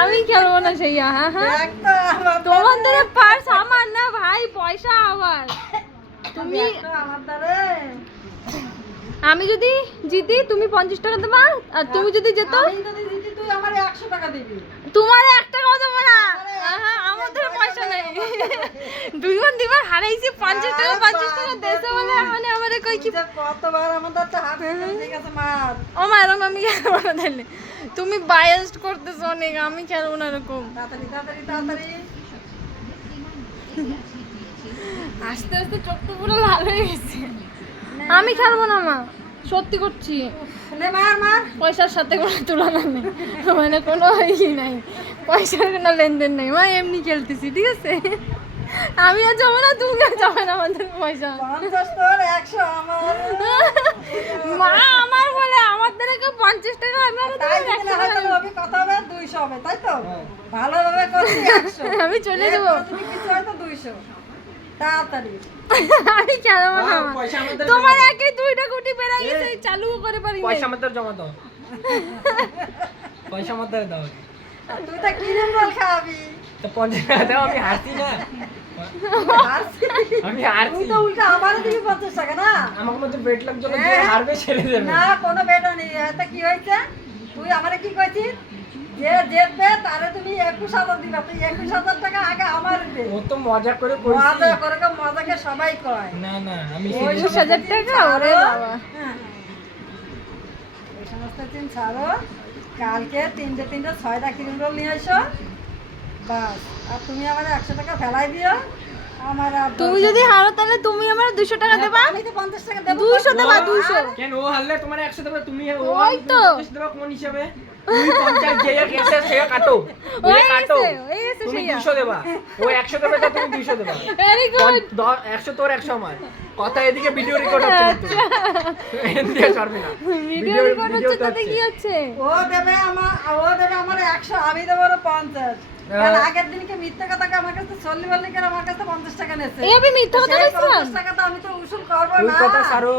আমি খেলবো না সেই হ্যাঁ হ্যাঁ তোমাদের পার্স আমার না ভাই, পয়সা আমার। তুমি আমি যদি জিতি তুমি 50 টাকা দেবা, আর তুমি যদি যেত তুই আমার 100 টাকা দিবি। তোমার 1 টাকাও দেবো না। হ্যাঁ আমাদের পয়সা নেই। দুইবার দিবার হারাইছি 50 টাকা 50 টাকা দেশে বলে মানে আমারে কই কি কতবার আমাদের তো হাত ঠিক আছে মার। ও মা এরকম আমি খেলবো না তাহলে। তুমি বায়াসড করতেছো অনেক, আমি খেলবো না এরকম। তাড়াতাড়ি তাড়াতাড়ি তাড়াতাড়ি। আস্তে আস্তে চোখ তো পুরো লাল হয়ে গেছে। আমি খেলবো না মা, সত্যি করছি। নে মার মার। পয়সার সাথে কোনো তুলনা নেই, মানে কোনো ই নাই, পয়সার কোনো লেনদেন নেই মা, এমনি খেলতেছি ঠিক আছে। আমি আর যাবো না, তুমি আর যাবে না আমাদের পয়সা। 50 তোর 100 আমার। মা আমার বলে আমার দ্বারা কেউ 50 টাকা আমি আর তাই যদি না হয় তাহলে হবে কত হবে 200 হবে তাই তো? ভালোভাবে করছি 100। আমি চলে যাবো। তুমি কিছু হয়তো 200 তাড়াতাড়ি। আমি খেলবো না মা। পয়সা আমাদের তোমার একে 2টা কোটি বেড়ে গেছে, চালু করে পারি না। পয়সা আমাদের জমা দাও। পয়সা আমাদের দাও। তুই তো কিনে বল খাবি। তো 50 টাকা দাও, আমি হারছি না। হারছি। আমি তুই হারছি। তো উল্টা আমারও দিবি 50 টাকা না? আমাকে মধ্যে বেট লাগছে, যে হারবে ছেড়ে দেবে। না কোনো বেটা নেই। এটা কি হয়েছে? তুই আমারে কি কইছিস? যে জিতবে তারে তুমি 21,000 দিবা। তুই 21,000 টাকা আগে আমার দে। ও তো মজা করে কইছি। মজা করে মজাকে সবাই কয়। না না, আমি 21,000 টাকা ওরে বাবা। হ্যাঁ। এই সমস্ত দিন ছাড়ো। কালকে 3টে 6টা ক্রিম রোল নিয়ে এসো। বাস। আর তুমি আমার 100 টাকা ফেলাই দিও। আমার আর তুমি যদি হারো তাহলে তুমি আমার 200 টাকা দেবা। আমি তো 50 টাকা দেব। 200 দেবা 200। কেন ও হারলে তোমার 100 দেবে, তুমি ও ওই তো। 50 দেবা কোন হিসাবে? তুমি 50 যে গেছে সে কাটো। ওই ওই কাটো। গেছে তুমি সেইয়া। 200 দেবা। ও 100 দেবে তো তুমি 200 দেবা। Very good. 100 তোর 100 আমার। কথা এদিকে ভিডিও রেকর্ড হচ্ছে কিন্তু। এন্ডিয়া করবে না। ভিডিও রেকর্ড হচ্ছে তাতে কি হচ্ছে? ও দেবে আমার 100 আমি দেবো ওর 50। কারণ আগের দিনকে মিথ্যা কথা আমার কাছে চল্লি বললি কেন আমার কাছে 50 টাকা নেছে। এই আমি মিথ্যা কথা সেই বলছিলাম? 50 টাকা তো আমি তো উসুল করবো ওই না। কথা ছাড়ো।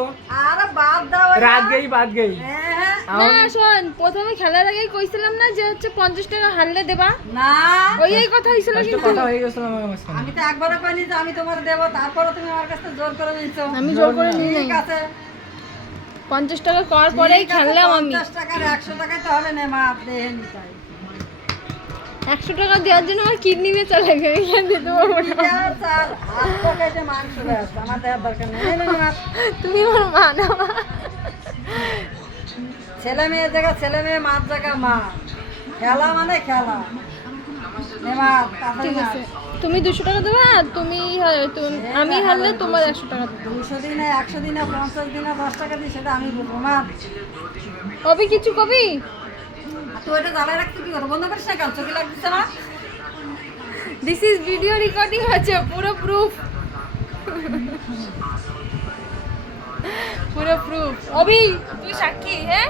আরে বাদ দাও ওইটা। বাদ গই। হ্যাঁ, না শোন, প্রথমে খেলার আগেই কইছিলাম না যে হচ্ছে 50 টাকা হারলে দেবা। না ওই এই কথা হইছিল ফার্স্টে কিন্তু। কথা হয়ে গেছিল আমার মাঝখানে। আমি তো একবারও কইনি যে আমি তোমার দেবো, তারপরে তুমি আমার কাছে জোর করে নিছো। আমি জোর করে নিই ঠিক নাই। আছে 50 টাকা করার পরেই ঠিক আছে, খেললাম আমি। 50 টাকার 100 টাকায় তো হবে না মা, দেহে নিতাই। 100 টাকা দেওয়ার জন্য আমার কিডনি বেচা লাগে, এখানে দিতে পারবো না। ঠিক আছে, আর হাত পকেটে মাংস দেয়, আমার দেওয়ার দরকার নেই। এই নে মা। তুমি আমার মা না মা। ছেলে মেয়ে জায়গা ছেলে মেয়ে, মার জায়গা মা। খেলা মানে খেলা। নে মা, তাড়াতাড়ি ঠিক মা। আছে, তুমি 200 টাকা দেবা, আর আমি হারলে তোমার 100 টাকা দেবো। 200 দিনে 100 দিনে 50 দিনে 10 টাকা দিই, সেটা আমি বলবো মা। কবি কিছু কবি? তুই এটা জ্বালায় রাখতে কি করো? বন্ধ করিস না কেন? চোখে লাগতেছে না? দিস ইজ ভিডিও রেকর্ডিং হচ্ছে, পুরো প্রুফ। পুরো প্রুফ। অবি তুই সাক্ষী, হ্যাঁ?